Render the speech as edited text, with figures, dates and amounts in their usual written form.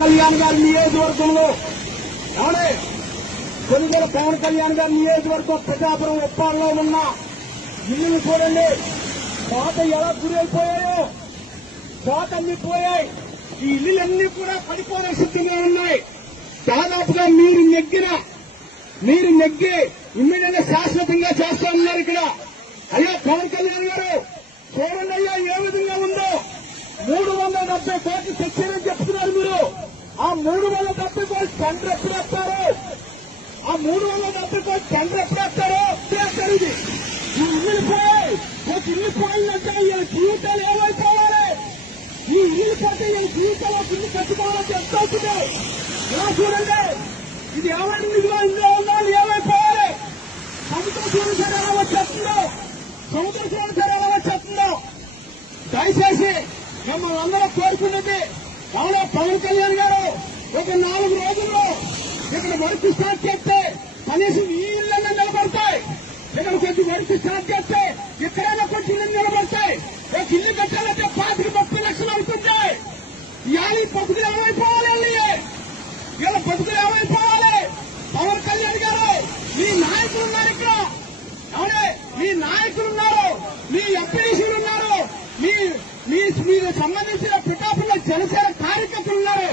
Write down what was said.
కళ్యాణ్ గారి నియోజకవర్గంలో అవునే కొనుగోల పవన్ కళ్యాణ్ గారి నియోజకవర్గం ప్రజాపురం ఉప్పాల్లో ఉన్న ఇల్లులు చూడండి. పాత ఎలా గురైపోయాయో, పాత అన్ని పోయాయి. ఈ ఇల్లులన్నీ కూడా పడిపోయే సిద్ధంగా ఉన్నాయి. దాదాపుగా మీరు నెగ్గి ఇమ్మీడియట్ గా శాశ్వతంగా చేస్తా ఉన్నారు. ఇక్కడ అయ్యా పవన్ కళ్యాణ్ గారు చూడండి అయ్యా ఏ విధంగా ఉందో. 370 కోట్లు తెచ్చారని చెప్తున్నారు మీరు. ఆ 370 కోట్లు టెండర్ ఎప్పుడు వేస్తారు? ఆ 370 కోట్లు టెండర్ ఎప్పుడు వేస్తారు? చేస్తారు. ఇది ఈ ఇల్లు పోయాయి. ఒక ఇల్లు పోయిందంటే ఈ జీవితాలు ఏమైపోవాలి? ఈ ఇల్లు పోతే ఈ జీవితంలో ఇల్లు కట్టుకోవాలంటే ఎంత అవుతుంది? ఇలా చూడండి. ఇది ఏమైనా ఇందులో ఉండాలి ఏమైపోవాలి? సముద్ర సూర్యుడు ఎలా వచ్చేస్తుందో, దయచేసి మిమ్మల్ని అందరూ కోరుకున్నది అవునా పవన్ కళ్యాణ్ గారు ఒక 4 రోజుల్లో ఇక్కడ వర్క్ స్టార్ట్ చేస్తే కనీసం ఈ ఇళ్ళన్నా నిలబడతాయి. ఇక్కడ కొంచెం వర్క్ స్టార్ట్ చేస్తే ఎక్కడైనా కొంచెం ఇల్లు నిలబడతాయి. ఒక ఇల్లు కట్టాలంటే 25-30 లక్షలు అవుతుంది. ఇవాళ బతుకులు ఏమైపోవాలి? ఇలా బతుకులు ఏమైపోవాలి? పవన్ కళ్యాణ్ గారు మీ నాయకులు ఉన్నారు ఇక్కడ. అవునే మీ నాయకులు ఉన్నారు, మీ ఎంపీడీసీలు ఉన్నారు, మీకు సంబంధించిన పిఠాపురం జనసేన కార్యకర్తలు ఉన్నారు.